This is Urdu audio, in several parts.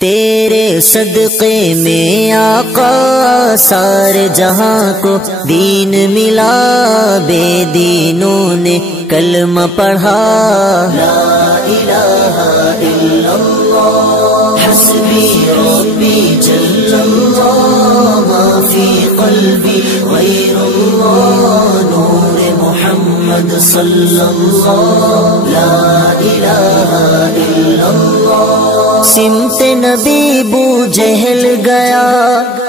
تیرے صدقے میں آقا سارے جہاں کو دین ملا، بے دینوں نے کلمہ پڑھا، لا الہ الا اللہ حسبی ربی جل اللہ، ما فی قلبی غیر اللہ، نور محمد صلی اللہ، لا الہ الا اللہ۔ سمت نبی بو جہل گیا،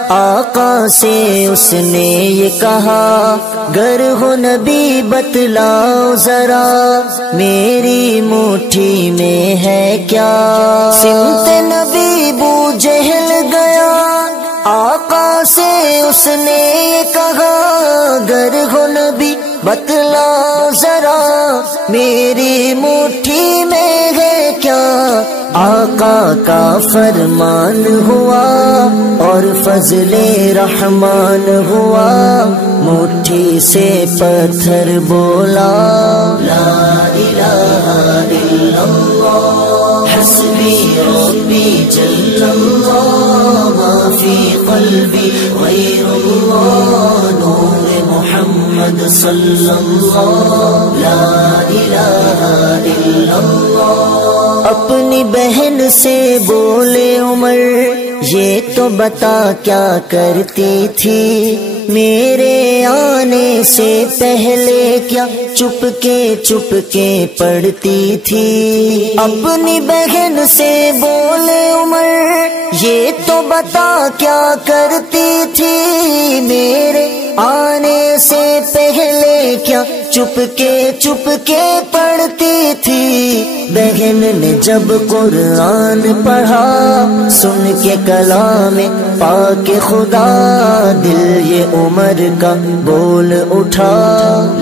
آقا سے اس نے یہ کہا، گر ہو نبی بتلاؤ ذرا، میری مٹھی میں ہے کیا؟ سمت نبی بو جہل گیا، آقا سے اس نے یہ کہا، گر ہو نبی بتلاؤ ذرا، میری مٹھی میں ہے کیا؟ آقا کا فرمان ہوا اور فضل رحمان ہوا، مٹھی سے پتھر بولا، لا الہ الا اللہ حسبی ربی جل اللہ، ما فی قلبی غیر اللہ، نور محمد صلی اللہ، لا الہ الا اللہ۔ اپنی بہن سے بولے عمر، یہ تو بتا کیا کرتی تھی، میرے آنے سے پہلے کیا چپ کے پڑھتی تھی؟ اپنی بہن سے بولے عمر، یہ تو بتا کیا کرتی تھی، میرے آنے سے پہلے کیا چپ کے پڑھتی تھی؟ بہن نے جب قرآن پڑھا، سن کے کلام پاک خدا، دل یہ عمر کا بول اٹھا،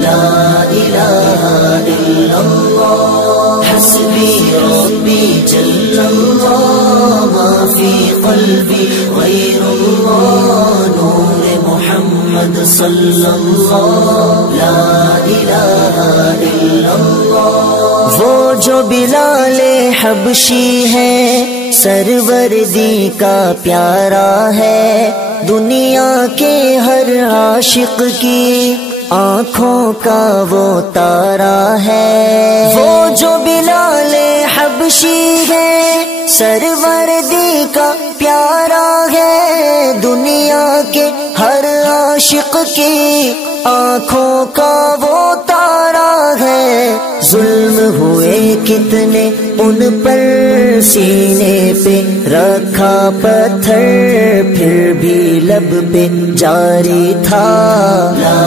لا الہ الا اللہ حسبی ربی جل اللہ، ما فی قلبی غیر اللہ، نور محمد صلی اللہ، لا الہ الا اللہ۔ وہ جو بلال حبشی ہے، سروردی کا پیارا ہے، دنیا کے ہر عاشق کی آنکھوں کا وہ تارا ہے۔ وہ جو بلال حبشی ہے، سروردی کا پیارا ہے، دنیا کے ہر عاشق کی آنکھوں کا وہ تارا ہے۔ ظلم ہوئے کتنے ان پر، سینے پہ رکھا پتھر، پھر بھی لب پہ جاری تھا، لا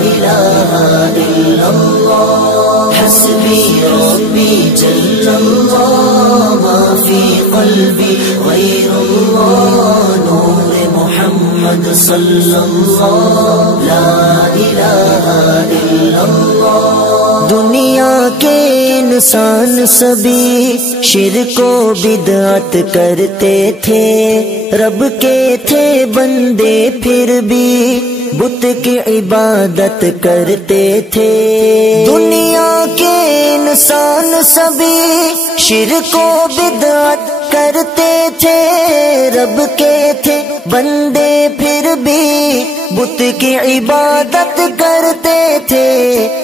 الہ الا اللہ حسبی ربی جل اللہ، ما فی قلبی غیر اللہ، نور محمد صلی اللہ، لا الہ الا اللہ۔ دنیا کے انسان سبھی شرک و بدعت کرتے تھے، رب کے تھے بندے پھر بھی بت کی عبادت کرتے تھے۔ دنیا کے انسان سبھی شرک و بدعت کرتے تھے، رب کے تھے بندے پھر بھی بت کی عبادت کرتے تھے۔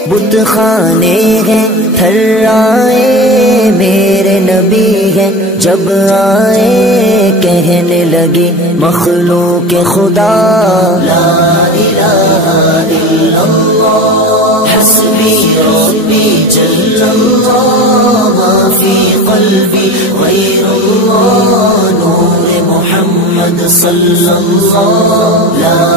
بت خانے ہیں تھر آئے، میرے نبی ہیں جب آئے، کہنے لگے مخلوق خدا، لا الہ الا اللہ حسبی ربی جل اللہ، ما فی قلبی غیر اللہ، نور محمد صلی اللہ، لا